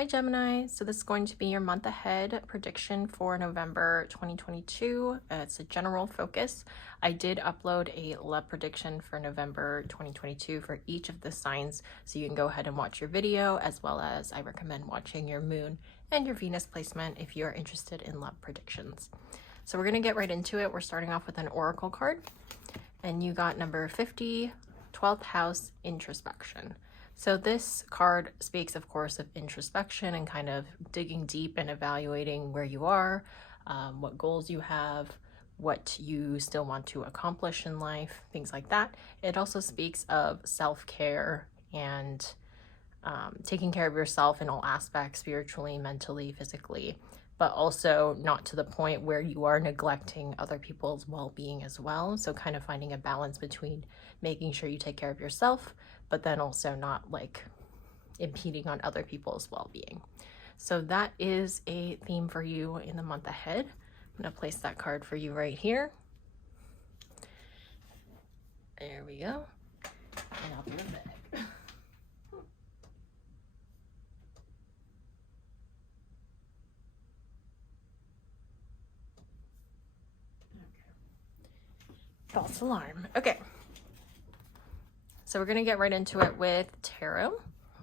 Hi Gemini, so this is going to be your month ahead prediction for November 2022. It's a general focus. I did upload a love prediction for November 2022 for each of the signs, so you can go ahead and watch your video, as well as I recommend watching your moon and your Venus placement if you're interested in love predictions. So we're going to get right into it. We're starting off with an oracle card, and you got number 50, 12th house, introspection. So this card speaks, of course, of introspection and kind of digging deep and evaluating where you are, what goals you have, what you still want to accomplish in life, things like that. It also speaks of self-care and taking care of yourself in all aspects, spiritually, mentally, physically, but also not to the point where you are neglecting other people's well-being as well. So kind of finding a balance between making sure you take care of yourself, but then also not like impeding on other people's well-being. So that is a theme for you in the month ahead. I'm gonna place that card for you right here. There we go. And I'll be right back. False alarm. Okay. So we're going to get right into it with tarot.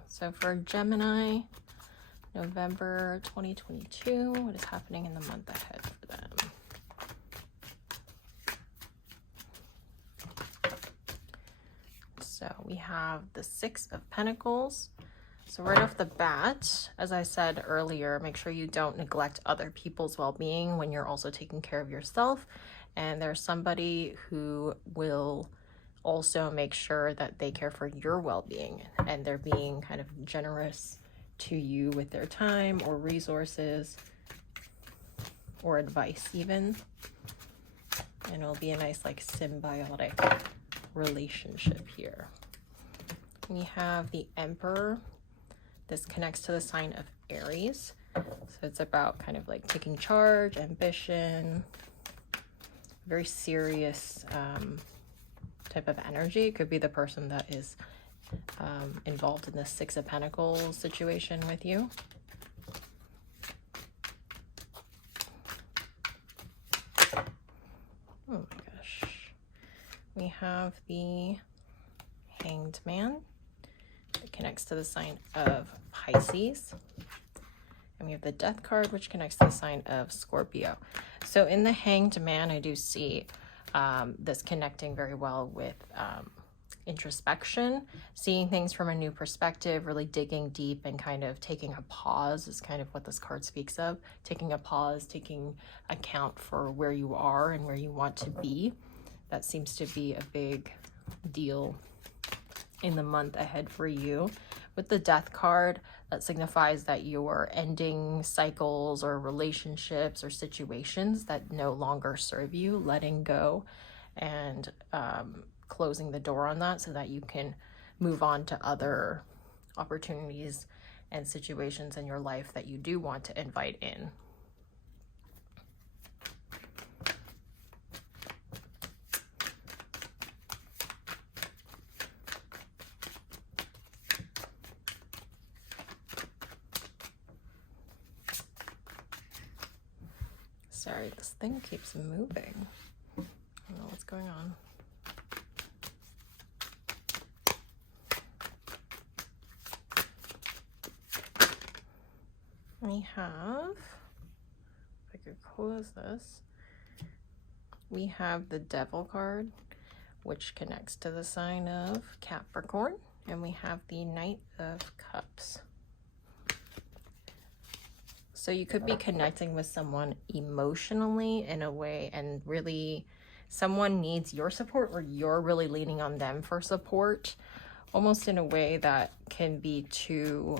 So for Gemini, November 2022, what is happening in the month ahead for them? So we have the Six of Pentacles. So right off the bat, as I said earlier, make sure you don't neglect other people's well-being when you're also taking care of yourself. And there's somebody who will also make sure that they care for your well-being, and they're being kind of generous to you with their time or resources or advice even. And it'll be a nice like symbiotic relationship here. We have the Emperor. This connects to the sign of Aries. So it's about kind of like taking charge, ambition, very serious type of energy. It could be the person that is involved in the Six of Pentacles situation with you. Oh my gosh. We have the Hanged Man. It connects to the sign of Pisces. And we have the Death card, which connects to the sign of Scorpio. So in the Hanged Man, I do see this connecting very well with introspection, seeing things from a new perspective, really digging deep and kind of taking a pause is kind of what this card speaks of. Taking a pause, taking account for where you are and where you want to be. That seems to be a big deal in the month ahead for you. With the Death card, that signifies that you're ending cycles or relationships or situations that no longer serve you, letting go and closing the door on that so that you can move on to other opportunities and situations in your life that you do want to invite in. Sorry, this thing keeps moving. I don't know what's going on. We have, if I could close this, we have the Devil card, which connects to the sign of Capricorn, and we have the Knight of Cups. So you could be connecting with someone emotionally in a way, and really someone needs your support, or you're really leaning on them for support, almost in a way that can be too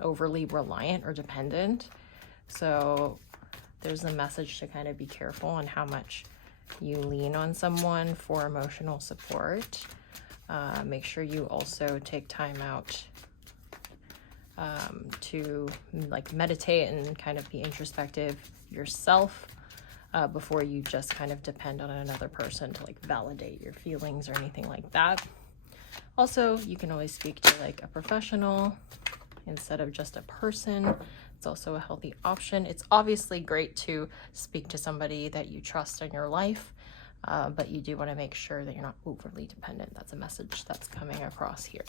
overly reliant or dependent. So there's a message to kind of be careful on how much you lean on someone for emotional support. Make sure you also take time out to like meditate and kind of be introspective yourself before you just kind of depend on another person to like validate your feelings or anything like that. Also, you can always speak to like a professional instead of just a person. It's also a healthy option. It's obviously great to speak to somebody that you trust in your life, but you do want to make sure that you're not overly dependent. That's a message that's coming across here.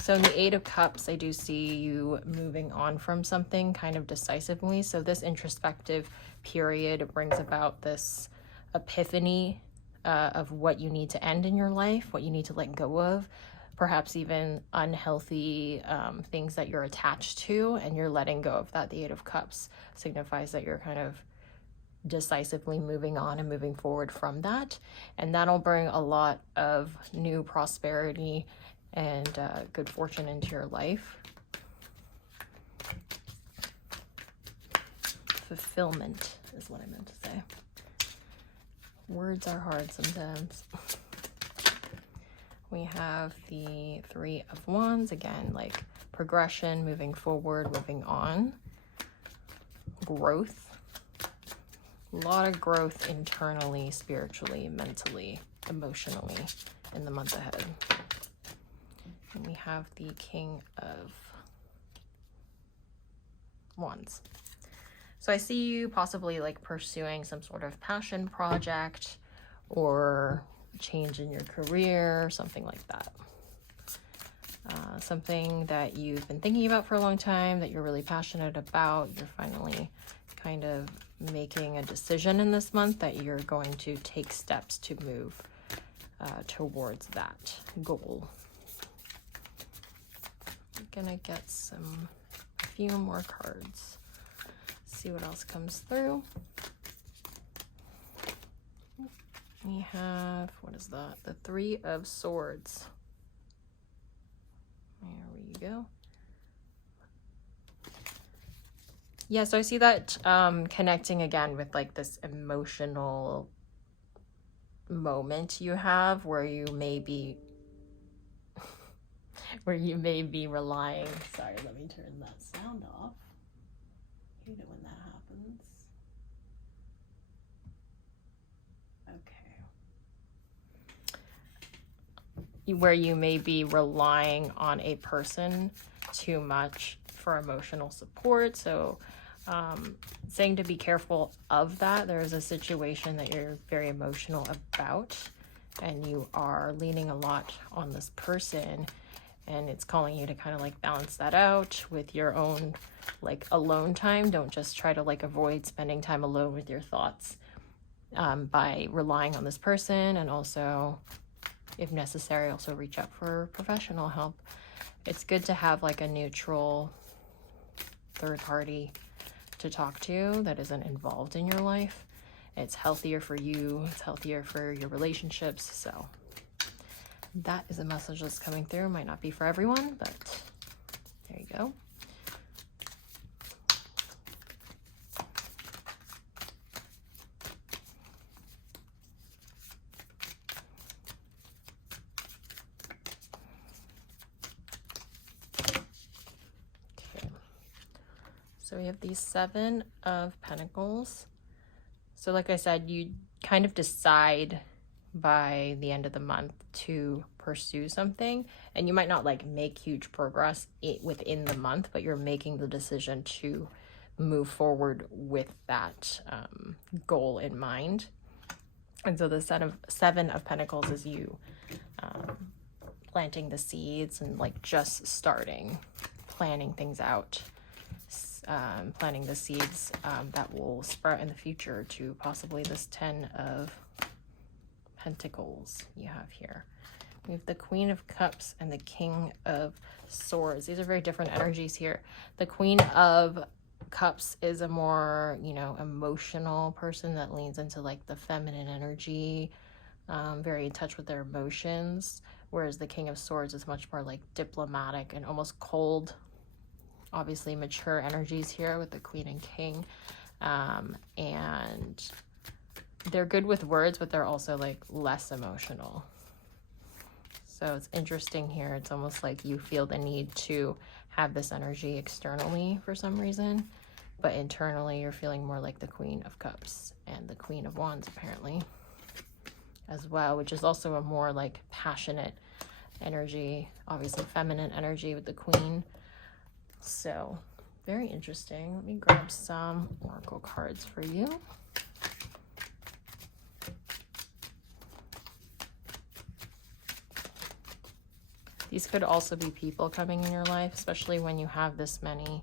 So in the Eight of Cups, I do see you moving on from something kind of decisively. So this introspective period brings about this epiphany of what you need to end in your life, what you need to let go of, perhaps even unhealthy things that you're attached to, and you're letting go of that. The Eight of Cups signifies that you're kind of decisively moving on and moving forward from that. And that'll bring a lot of new prosperity and good fortune into your life. Fulfillment is what I meant to say. Words are hard sometimes. We have the Three of Wands, again, like progression, moving forward, moving on. Growth. A lot of growth internally, spiritually, mentally, emotionally in the month ahead. And we have the King of Wands. So I see you possibly like pursuing some sort of passion project or change in your career, something like that. Something that you've been thinking about for a long time, that you're really passionate about. You're finally kind of making a decision in this month that you're going to take steps to move towards that goal. I'm gonna get a few more cards. See what else comes through. We have, what is that? The Three of Swords. There we go. Yeah, so I see that connecting again with like this emotional moment you have where you may be relying. Sorry, let me turn that sound off. I hate it when that happens. Okay. Where you may be relying on a person too much for emotional support. So saying to be careful of that. There is a situation that you're very emotional about and you are leaning a lot on this person, and it's calling you to kind of like balance that out with your own like alone time. Don't just try to like avoid spending time alone with your thoughts by relying on this person, and also if necessary also reach out for professional help. It's good to have like a neutral third party to talk to that isn't involved in your life. It's healthier for you, it's healthier for your relationships. So that is a message that's coming through. Might not be for everyone, but there you go. So we have the Seven of Pentacles. So like I said, you kind of decide by the end of the month to pursue something, and you might not like make huge progress within the month, but you're making the decision to move forward with that goal in mind. And so the Seven of Pentacles is you planting the seeds and like just starting, planning things out. Planting the seeds that will sprout in the future to possibly this 10 of Pentacles you have here. We have the Queen of Cups and the King of Swords. These are very different energies here. The Queen of Cups is a more, you know, emotional person that leans into like the feminine energy, very in touch with their emotions, whereas the King of Swords is much more like diplomatic and almost cold. Obviously mature energies here with the Queen and King, and they're good with words, but they're also like less emotional. So it's interesting here. It's almost like you feel the need to have this energy externally for some reason, but internally you're feeling more like the Queen of Cups and the Queen of Wands apparently as well, which is also a more like passionate energy, obviously feminine energy with the Queen. So very interesting. Let me grab some oracle cards for you. These could also be people coming in your life, especially when you have this many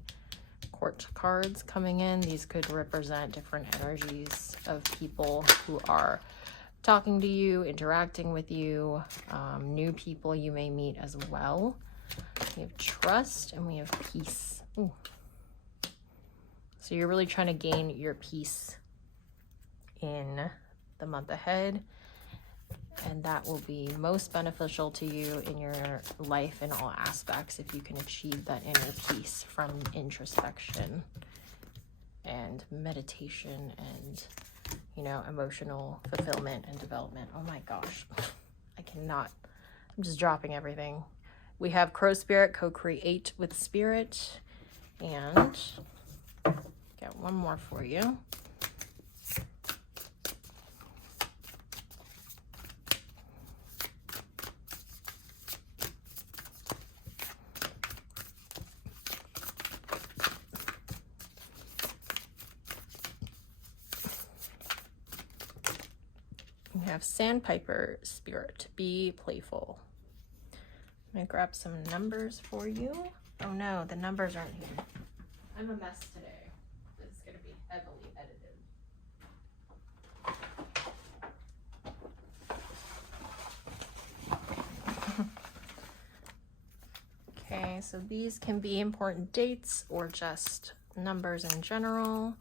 court cards coming in. These could represent different energies of people who are talking to you, interacting with you, new people you may meet as well. We have trust and we have peace. Ooh. So you're really trying to gain your peace in the month ahead, and that will be most beneficial to you in your life in all aspects if you can achieve that inner peace from introspection and meditation and, you know, emotional fulfillment and development. Oh my gosh, I cannot. I'm just dropping everything. We have Crow Spirit, co-create with Spirit, and got one more for you. We have Sandpiper Spirit, be playful. I'm gonna grab some numbers for you. Oh no, the numbers aren't here. I'm a mess today. This is gonna be heavily edited. Okay, so these can be important dates or just numbers in general.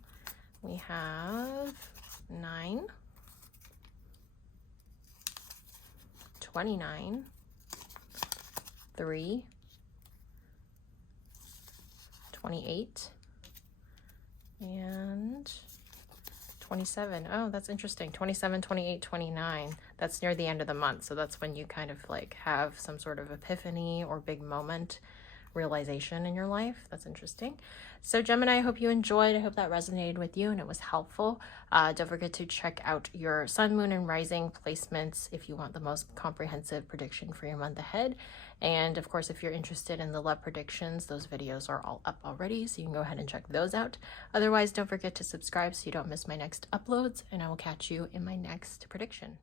We have 9, 29, 3, 28, and 27. Oh, that's interesting. 27, 28, 29. That's near the end of the month. So that's when you kind of like have some sort of epiphany or big moment realization in your life. That's interesting. So Gemini, I hope you enjoyed. I hope that resonated with you and it was helpful. Don't forget to check out your sun, moon, and rising placements if you want the most comprehensive prediction for your month ahead. And of course, if you're interested in the love predictions, those videos are all up already, so you can go ahead and check those out. Otherwise, don't forget to subscribe so you don't miss my next uploads, and I will catch you in my next prediction.